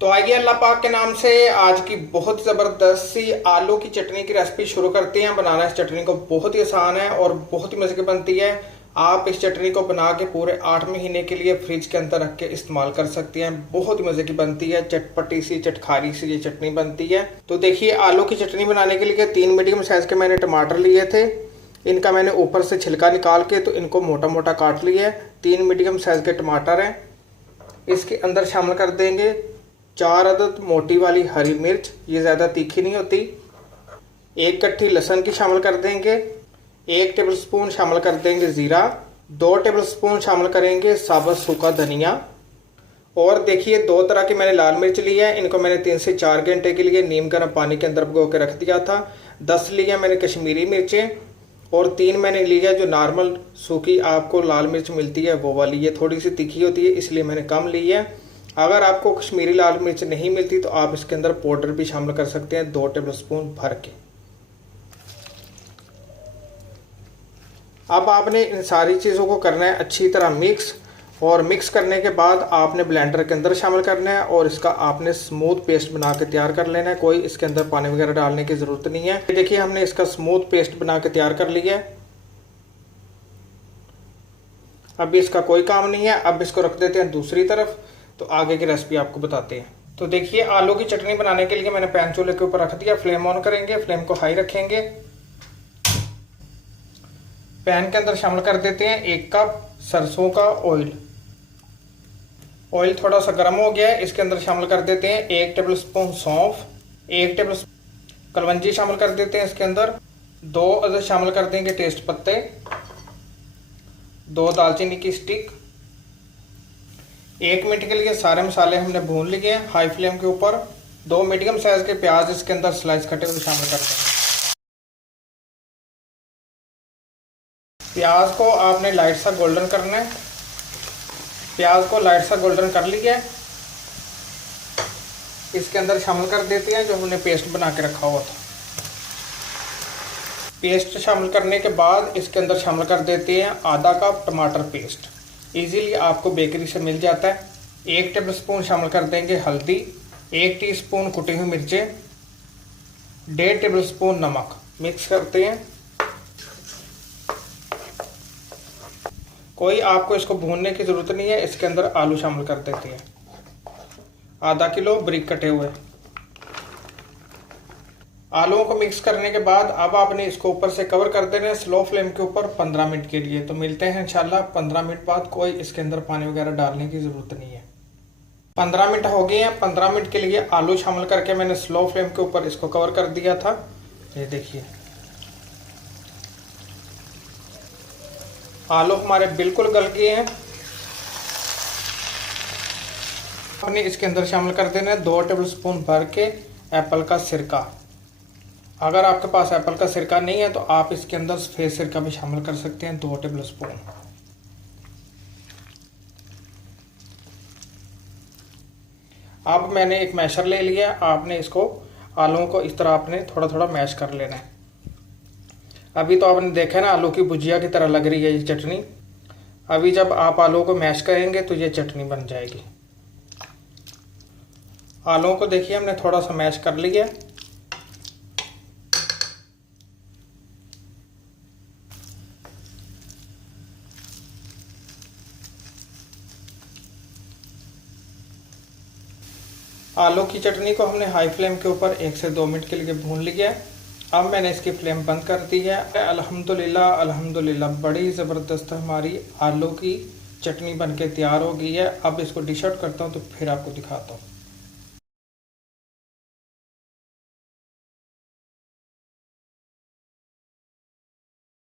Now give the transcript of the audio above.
तो आइए अल्लाह पाक के नाम से आज की बहुत ज़बरदस्त सी आलू की चटनी की रेसिपी शुरू करते हैं। बनाना इस चटनी को बहुत ही आसान है और बहुत ही मज़े की बनती है। आप इस चटनी को बना के पूरे 8 महीने के लिए फ्रिज के अंदर रख के इस्तेमाल कर सकते हैं। बहुत ही मज़े की बनती है, चटपटी सी चटखारी सी ये चटनी बनती है। तो देखिए, आलू की चटनी बनाने के लिए 3 मीडियम साइज़ के मैंने टमाटर लिए थे। इनका मैंने ऊपर से छिलका निकाल के तो इनको मोटा मोटा काट लिया है। 3 मीडियम साइज़ के टमाटर हैं। इसके अंदर शामिल कर देंगे 4 अदद मोटी वाली हरी मिर्च, ये ज़्यादा तीखी नहीं होती। 1 कट्ठी लहसुन की शामिल कर देंगे। 1 टेबलस्पून शामिल कर देंगे ज़ीरा। 2 टेबलस्पून शामिल करेंगे साबुत सूखा धनिया। और देखिए, 2 तरह की मैंने लाल मिर्च ली है। इनको मैंने 3 से 4 घंटे के लिए नीम गर्म पानी के अंदर भिगो के रख दिया था। 10 लिया मैंने कश्मीरी मिर्चें और 3 मैंने लिया जो नॉर्मल सूखी आपको लाल मिर्च मिलती है वो वाली। ये थोड़ी सी तीखी होती है इसलिए मैंने कम ली है। अगर आपको कश्मीरी लाल मिर्च नहीं मिलती तो आप इसके अंदर पाउडर भी शामिल कर सकते हैं 2 टेबलस्पून भर के। अब आपने इन सारी चीज़ों को करना है अच्छी तरह मिक्स, और मिक्स करने के बाद आपने ब्लेंडर के अंदर शामिल करना है और इसका आपने स्मूथ पेस्ट बना के तैयार कर लेना है। कोई इसके अंदर पानी वगैरह डालने की ज़रूरत नहीं है। देखिए, हमने इसका स्मूथ पेस्ट बना के तैयार कर लिया है। अब इसका कोई काम नहीं है। अब इसको रख देते हैं दूसरी तरफ, तो आगे की रेसिपी आपको बताते हैं। तो देखिए, आलू की चटनी बनाने के लिए मैंने पैन चूल्हे के ऊपर रख दिया। फ्लेम ऑन करेंगे, फ्लेम को हाई रखेंगे। पैन के अंदर शामिल कर देते हैं 1 कप सरसों का ऑयल। ऑयल थोड़ा सा गर्म हो गया है, इसके अंदर शामिल कर देते हैं 1 टेबलस्पून सौंफ, 1 टेबलस्पून कलवंजी शामिल कर देते हैं इसके अंदर। 2 अदद शामिल कर देंगे तेज पत्ते, 2 दालचीनी की स्टिक। 1 मिनट के लिए सारे मसाले हमने भून लिए हाई फ्लेम के ऊपर। 2 मीडियम साइज के प्याज इसके अंदर स्लाइस कटे हुए शामिल कर देंगे। प्याज को आपने लाइट सा गोल्डन करना है। प्याज को लाइट सा गोल्डन कर लिया है। इसके अंदर शामिल कर देते हैं जो हमने पेस्ट बना के रखा हुआ था। पेस्ट शामिल करने के बाद इसके अंदर शामिल कर देते हैं आधा कप टमाटर पेस्ट। इजीली आपको बेकरी से मिल जाता है। 1 टेबलस्पून शामिल कर देंगे हल्दी, 1 टीस्पून कुटी हुई मिर्चें, 1.5 टेबलस्पून नमक। मिक्स करते हैं। कोई आपको इसको भूनने की ज़रूरत नहीं है। इसके अंदर आलू शामिल कर देते हैं, आधा किलो बारीक कटे हुए। आलूओं को मिक्स करने के बाद अब आपने इसको ऊपर से कवर कर देना है स्लो फ्लेम के ऊपर 15 मिनट के लिए। तो मिलते हैं इंशाल्लाह 15 मिनट बाद। कोई इसके अंदर पानी वगैरह डालने की ज़रूरत नहीं है। 15 मिनट हो गए हैं। 15 मिनट के लिए आलू शामिल करके मैंने स्लो फ्लेम के ऊपर इसको कवर कर दिया था। ये देखिए, आलू हमारे बिल्कुल गल गए हैं। हमने इसके अंदर शामिल कर देना है 2 टेबलस्पून भर के एप्पल का सिरका। अगर आपके पास एप्पल का सिरका नहीं है तो आप इसके अंदर सफ़ेद सिरका भी शामिल कर सकते हैं 2 टेबलस्पून। अब मैंने एक मैशर ले लिया। आपने इसको आलूओं को इस तरह आपने थोड़ा थोड़ा मैश कर लेना है। अभी तो आपने देखा ना, आलू की भुजिया की तरह लग रही है ये चटनी। अभी जब आप आलू को मैश करेंगे तो ये चटनी बन जाएगी। आलूओं को देखिए हमने थोड़ा सा मैश कर लिया। आलू की चटनी को हमने हाई फ्लेम के ऊपर 1 से 2 मिनट के लिए भून लिया है। अब मैंने इसकी फ्लेम बंद कर दी है। अल्हम्दुलिल्लाह अल्हम्दुलिल्लाह, बड़ी ज़बरदस्त हमारी आलू की चटनी बनके तैयार हो गई है। अब इसको डिश आउट करता हूँ तो फिर आपको दिखाता हूँ।